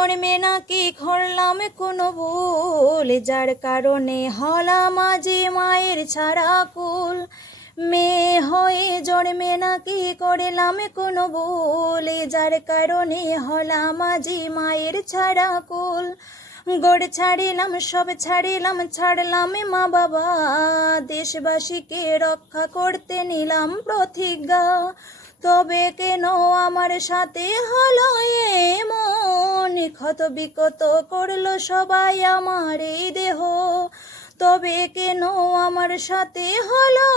জন্মে নাকি করলাম কোনো ভুল, যার কারণে হলাম আজি মায়ের ছাড়া কুল। মেয়ে হয়ে জন্মে নাকি করলাম কোনো ভুল, যার কারণে হলাম আজি মায়ের ছাড়া কুল। গোড় ছাড়িলাম, সব ছাড়িলাম, ছাড়লাম মা বাবা। দেশবাসীকে রক্ষা করতে নিলাম প্রতিজ্ঞা। তবে কেন আমার সাথে হলো এমন ক্ষত বিকত করল সবাই আমার এই দেহ। তবে কেন আমার সাথে হলো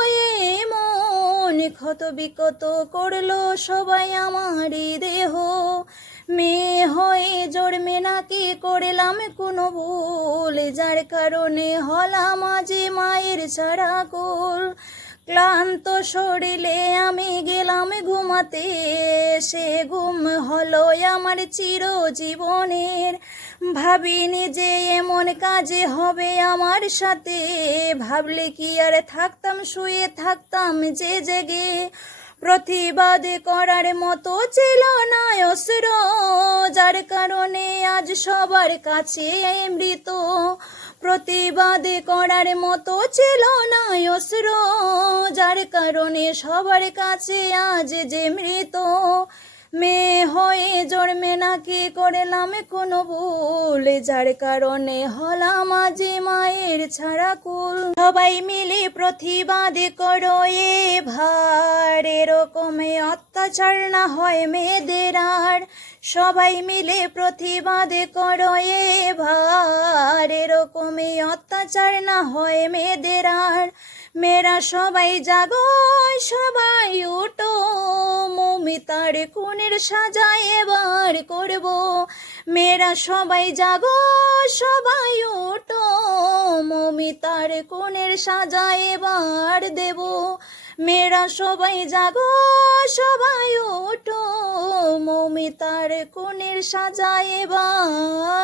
এমন? ক্ষত বিকত করল সবাই আমার এই দেহ। মেয়ে হয়ে জন্মে নাকি করলাম কোনো ভুল, যার কারণে হলাম আজে মায়ের ছাড়া কুল ক্লান্ত শরীরে আমি গেলাম ঘুমাতে। সে ঘুম হলো আমার চিরজীবনের। ভাবিনি যে এমন কাজে হবে আমার সাথে। ভাবলে কি আর থাকতাম, শুয়ে থাকতাম যে জেগে। প্রতিবাদ করার মতো ছিল না অস্ত্র যার কারণে আজ সবার কাছে মৃত। প্রতিবাদ করার মতো ছিল না অস্ত্র কারণে সবার কাছে আজ যে মৃত মেয়ে হয়ে জন্মে নাকি করলাম কোনো ভুল, যার কারণে হলাম আজে মায়ের ছাড়া কুল। সবাই মিলে প্রতিবাদ করো এ ভার, এরকমে অত্যাচার না হয় মেয়েদের আর। সবাই মিলে প্রতিবাদ করো এ ভার এরকমই অত্যাচার না হয় মেয়েদের আর। মেয়েরা সবাই জাগো, সবাই উঠো। মমিতার খুনের সাজা এবার করব। মেয়েরা সবাই জাগো, সবাই উঠো। মমিতার খুনের সাজা এবার দেব। মেয়েরা সবাই জাগো, সবাই ওঠো মমিতার কোণের সাজা এবার